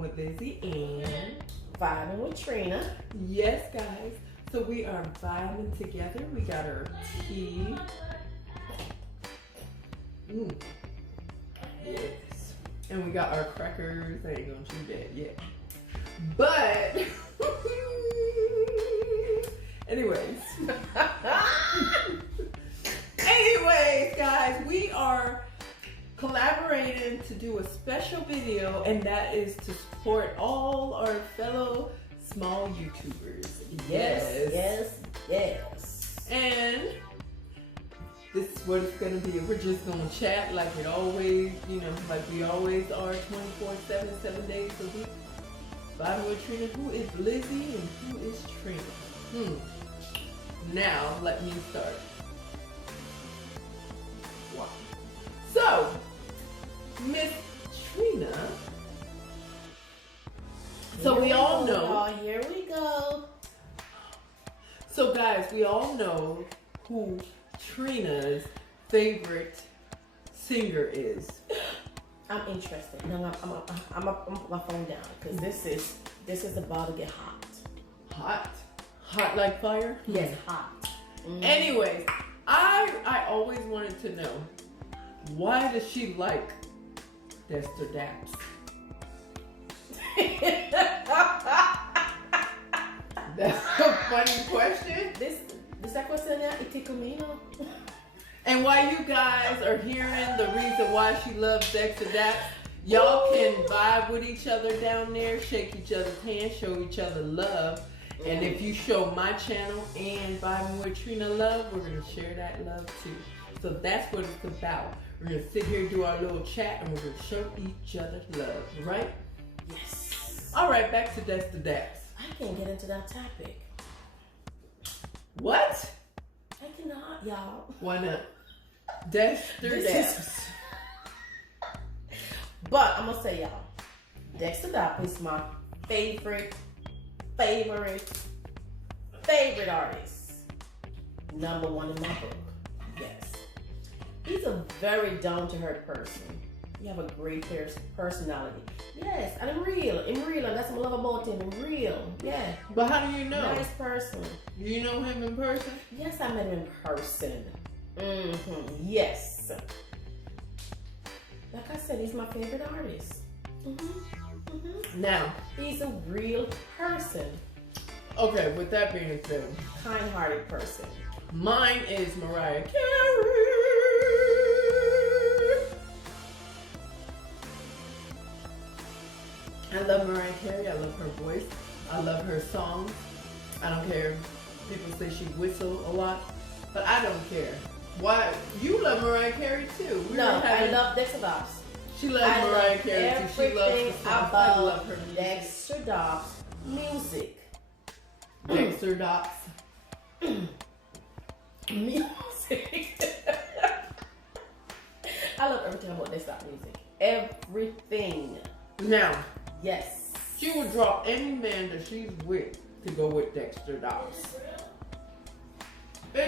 with Lizzie and Vibin with Trena. yes, guys. So we are vibing together. We got our tea. Yes. And we got our crackers. I ain't gonna chew that yet. But anyways. Anyways, guys, we are collaborating to do a special video, and that is to support all our fellow small YouTubers. Yes. And this is what it's gonna be. We're just gonna chat like it always, like we always are, 24/7, 7 days a week. Vibin with Trena. Who is Lizzie and who is Trena? Now let me start. Wow. So, Miss Trena. So we all know. Here we go. So guys, we all know who Trena's favorite singer is. I'm interested. No, I'm put my phone down because this is about to get hot. Hot like fire. Yes, hot. Anyways, I always wanted to know, why does she like Dexter Daps? That's a funny question. This question it tickle me, And while you guys are hearing the reason why she loves Dexter Daps, y'all can vibe with each other down there, shake each other's hands, show each other love. And if you show my channel and Vibin with Trena love, we're going to share that love too. So that's what it's about. We're going to sit here, do our little chat, and we're going to show each other love, right? Yes. All right, back to Dexter Daps. I can't get into that topic. What? I cannot, y'all. Why not? Dexter Daps. But I'm gonna say, y'all, Dexter Daps is my favorite artist. Number one in my book. Yes. He's a very down-to-earth person. You have a great personality. Yes, and I'm real. And that's what I love about him. I'm real. Yeah. But how do you know? Nice person. Do you know him in person? Yes, I met him in person. Yes. Like I said, he's my favorite artist. Now, he's a real person. Okay, with that being said, kind-hearted person. Mine is Mariah Carey. I love Mariah Carey. I love her voice. I love her songs. I don't care. People say she whistles a lot, but I don't care. Why? You love Mariah Carey too. I love Dexter Daps. She loves Mariah Carey too. She loves the songs. I love her music. Dexter Daps music. Dexter Daps music. I love everything about Dexter Daps music. Everything. Now. Yes. She would drop any man that she's with to go with Dexter Daps.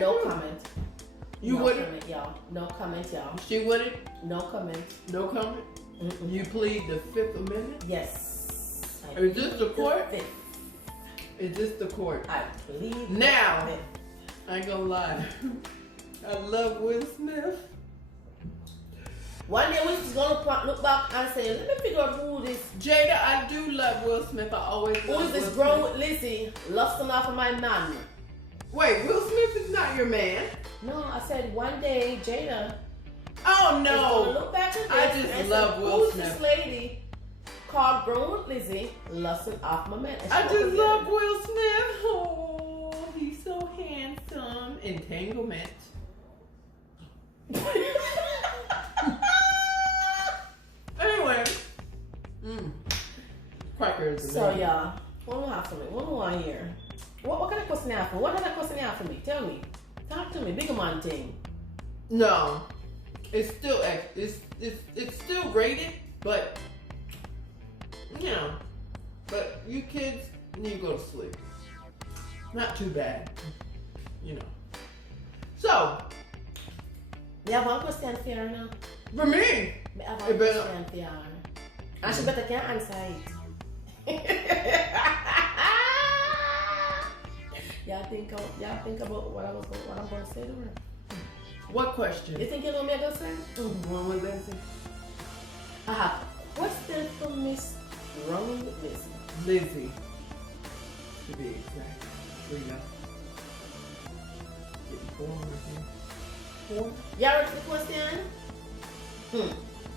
No comment. You wouldn't? No comment, y'all. She wouldn't? No comment. No comment? You plead the Fifth Amendment? Yes. Is this the court? Is this the court? I plead now, the Fifth. I ain't gonna lie. I love Will Smith. One day we're just gonna look back and say, let me figure out who this. Jada, I do love Will Smith. I always love who is this grown with Lizzie? Lusting off of my man. Wait, Will Smith is not your man? No, I said one day Jada. Oh no! Look back at this I just love Will Smith. Who's this lady called Grown with Lizzie lusting off my man? I just love Will Smith. Oh, he's so handsome. Entanglement. Anyway, crackers. So y'all, what do you have for me? What do I hear? What kind of question you have for me? What kind of question you have for me? Tell me. Talk to me. Bigger man thing. No, it's still it's still rated, but but you kids need to go to sleep. Not too bad, So. You have one question for her now. For me. I have one question for her. And she better can't answer it. Y'all think about what I'm gonna say to her. What question? You think you know me gonna say? What was that? Question for Miss Rolling with Lizzie. Lizzie. To be exact. Trena. Four? Y'all ready for the question?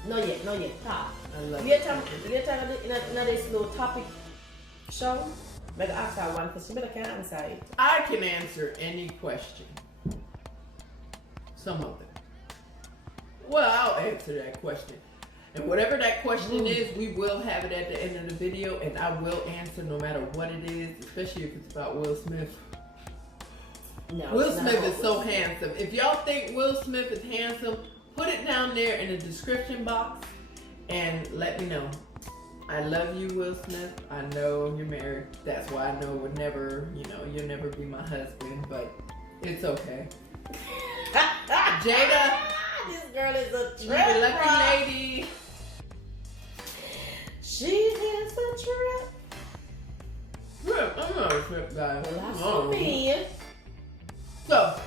No yet. Top. I love Later in this little topic show, I'm gonna ask her one question, but I can't answer it. I can answer any question. Some of them. Well, I'll answer that question. And whatever that question is, we will have it at the end of the video, and I will answer no matter what it is, especially if it's about Will Smith. No, Will Smith is so handsome. If y'all think Will Smith is handsome, put it down there in the description box and let me know. I love you, Will Smith. I know you're married. That's why I know would never, you'll never be my husband, but it's okay. Jada, this girl is a you're a lucky lady. She is a trip. Trip, I'm not a trip guy. Well, that's for me. So,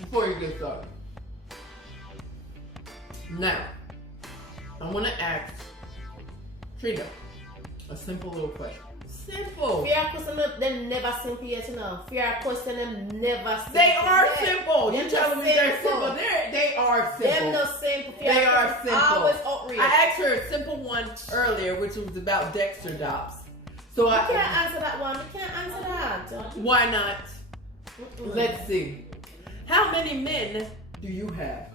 before you get started, now, I want to ask Trena a simple little question. Simple. Fear question them never simple yet, Fear question them never simple. They are simple. They're You're telling me they're simple. They are simple. Them no simple. They are simple. Always outrage. I asked her a simple one earlier, which was about Dexter Dops. So I can't answer that one. You can't answer that. Why not? Let's see. How many men do you have?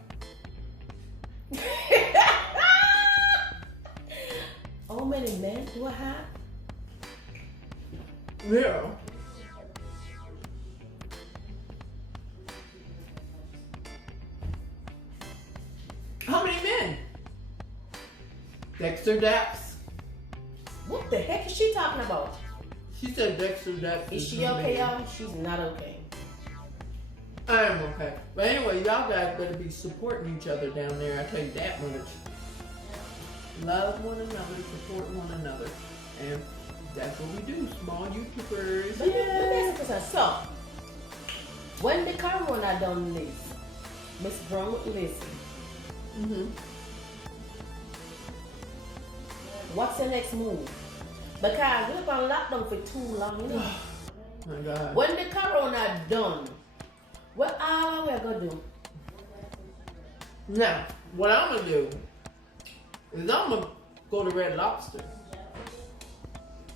How many men do I have? Yeah. How many men? Dexter Daps. What the heck is she talking about? She said Dexter Daps. Is she okay, y'all? She's not okay. I am okay. But anyway, y'all guys better be supporting each other down there. I tell you that much. Love one another, support one another. And that's what we do, small YouTubers. But yeah. So, when the corona done this, Miss Brown with Lizzie, what's the next move? Because we've been locked down for too long, you know. My God. When the corona done, what are we gonna do? Now, what I'm gonna do is I'm gonna go to Red Lobster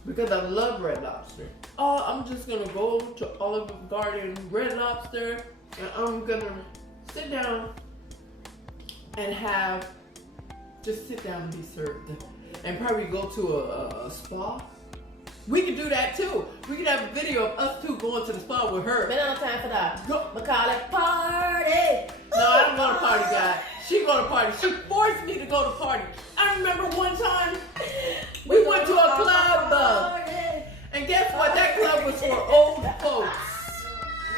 because I love Red Lobster. Oh, I'm just gonna go to Olive Garden, Red Lobster, and I'm gonna sit down and sit down and be served, and probably go to a spa. We could do that too. We could have a video of us two going to the spa with her. We don't have time for that. We call it party. No, I don't go to party, guys. She go to party. She forced me to go to party. I remember one time we went to a club, and guess what? That club was for old folks.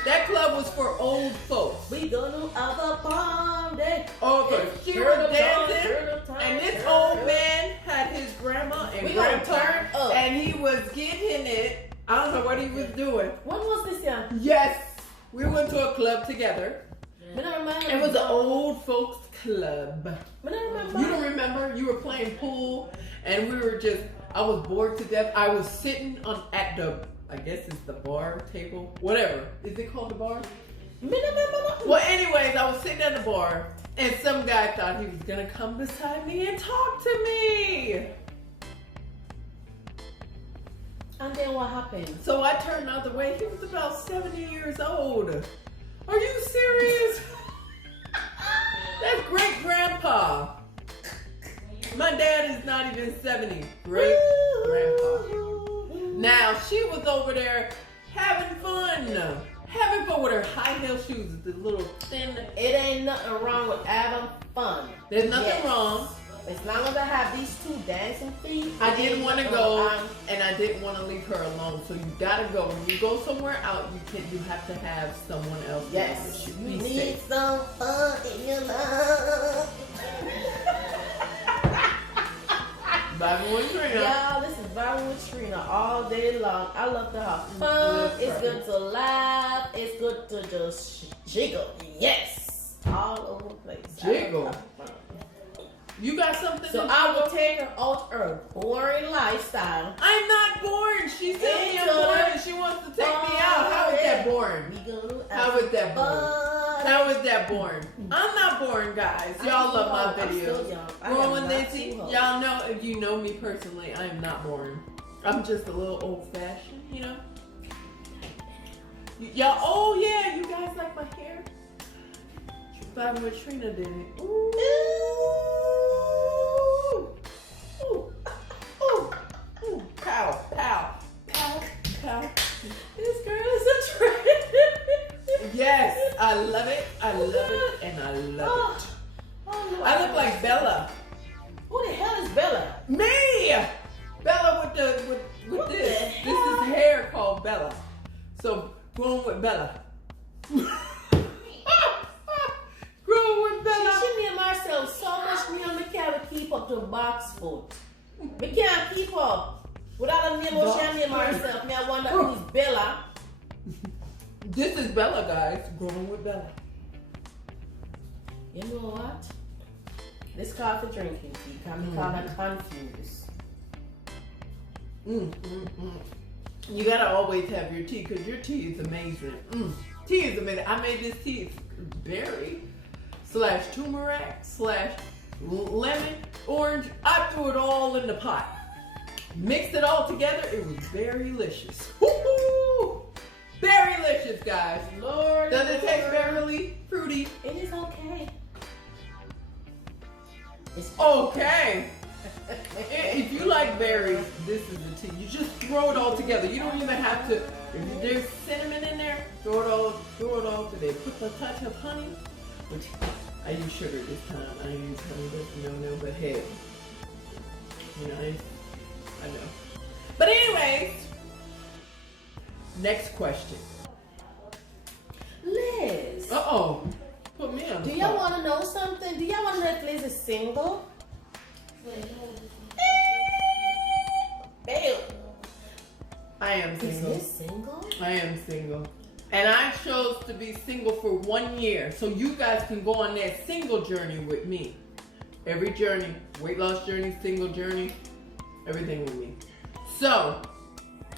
That club was for old folks. We gonna have a party. Okay, she was dancing, and this old man had his grandma and grandpa, and he was getting it. I don't know what he was doing. When was this year? Yes, we went to a club together. It was an old folks club. I remember. You don't remember? You were playing pool, and I was bored to death. I was sitting at the, I guess it's the bar table, whatever. Is it called the bar? Well, anyways, I was sitting at the bar, and some guy thought he was gonna come beside me and talk to me. And then what happened? So I turned the other way. He was about 70 years old. Are you serious? That's great grandpa. My dad is not even 70. Great grandpa. Now she was over there having fun with her high heel shoes, the little thin. It ain't nothing wrong with having fun. There's nothing wrong. As long as I have these two dancing feet. I didn't want to go, and I didn't want to leave her alone. So you gotta go. When you go somewhere out, you have to have someone else. Yes, you need safe. Some fun in your love. VibinWithTrena. Y'all, this is VibinWithTrena. all day long. I love to have fun. It's good to laugh. It's good to just jiggle. Yes. All over the place. Jiggle. You got something so to I will jiggle? take her out her boring lifestyle. I'm not boring. She said me I'm boring and she wants to take me out. How is that boring? How is that boring? How is that boring? I'm not boring, guys. Y'all love my videos. Growing with Nancy, y'all know, if you know me personally, I am not boring. I'm just a little old-fashioned, you know? Y'all, oh yeah, you guys like my hair? VibinWithTrena did it. Ooh. Ooh. Ooh. Ooh. Pow, pow, pow, pow. This girl is a trend. Yes, I love it, and I love it. I look like Bella. Who the hell is Bella? Me! Bella with this. This is hair called Bella. So, growing with Bella. Growing with Bella. She named herself so much me and me can't keep up to box foot. Me can't keep up. Without a name or she name herself. Me I wonder who is Bella. This is Bella, guys. Growing with Bella. You know what? This coffee drinking tea can be kind of confused. You gotta always have your tea because your tea is amazing. Tea is amazing. I made this tea. It's berry / turmeric / lemon, orange. I threw it all in the pot. Mixed it all together. It was very delicious. Woo-hoo! Very delicious, guys. Lord, does it taste very fruity? It is okay. It's okay. If you like berries, this is the tea. You just throw it all together. You don't even have to. If there's cinnamon in there, throw it all together. Put a touch of honey, which I use sugar this time. I use honey, but hey, you know, I know. But anyways, next question. Liz. Put me on. Do y'all want to know something? Do y'all want to know if Liz is single? I am single. Is Liz single? I am single. And I chose to be single for 1 year. So you guys can go on that single journey with me. Every journey, weight loss journey, single journey, everything with me. So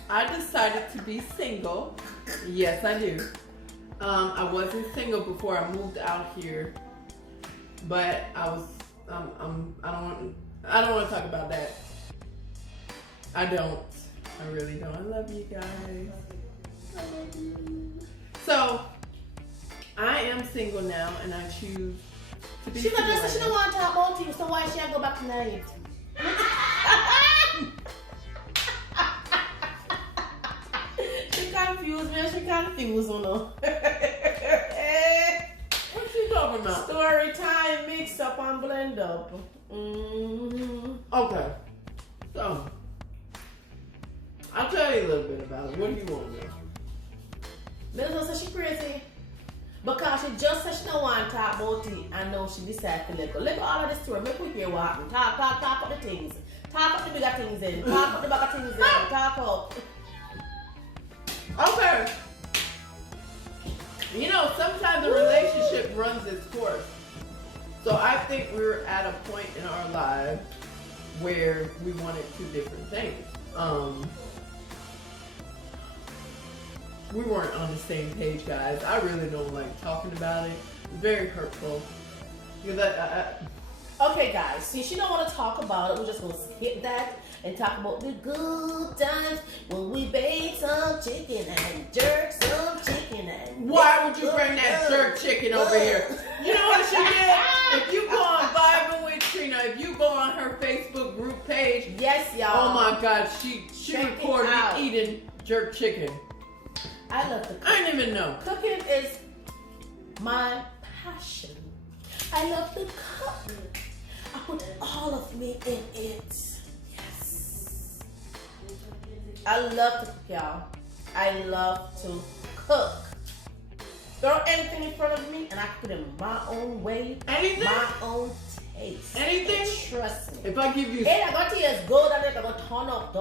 I decided to be single. Yes, I do. I wasn't single before I moved out here, but I was. I don't want to talk about that. I don't. I really don't. I love you guys. I love you. So I am single now, and I choose to be. She single. She don't want to talk about you, so why she go back tonight? She confused me. She confused me. What you talking about? Story time, mix up and blend up. Okay. So I'll tell you a little bit about it. What do you want to know? Liz said she crazy. Because she just said she don't want to talk about it, and now she decided to let go. Let go all of this story. Make we hear what happened. Talk up the things. Talk up the bigger things in. Talk up the bigger things in. Talk up. Okay. You know, sometimes a relationship runs its course. So I think we were at a point in our lives where we wanted two different things. We weren't on the same page, guys. I really don't like talking about it. It's very hurtful. Because Okay, guys. See, she don't want to talk about it. We're just gonna skip that and talk about the good times when we baked some chicken and jerk some chicken and. Why would you bring that jerk chicken over here? You know what she did? If you go on VibinWithTrena, if you go on her Facebook group page, yes, y'all. oh my God, she recorded me eating jerk chicken. I love to cook. I didn't even know. Cooking is my passion. I love to cook. I put all of me in it. Yes. I love to cook, y'all. I love to cook. Throw anything in front of me and I cook it in my own way. Anything? My own taste. Anything? Trust me. If I give you, Hey, I got to is good and I got to turn up.